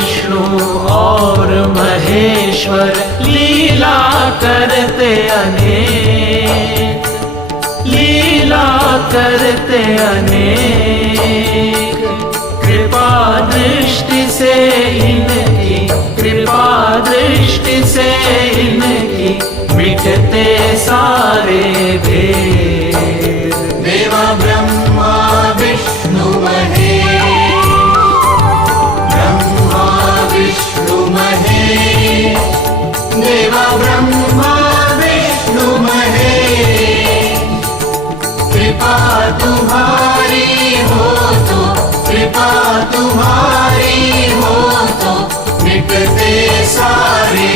विष्णु और महेश्वर लीला करते अनेक, लीला करते अनेक। कृपा दृष्टि से इनकी, कृपा दृष्टि से इनकी मिटते सारे भेद। देवा ब्रह्मा विष्णु महेश, ब्रह्मा विष्णु महेश, देवा ब्रह्मा विष्णु महेश। कृपा तुम्हारी हो तो, कृपा तुम्हारी हो तो मिटते सारे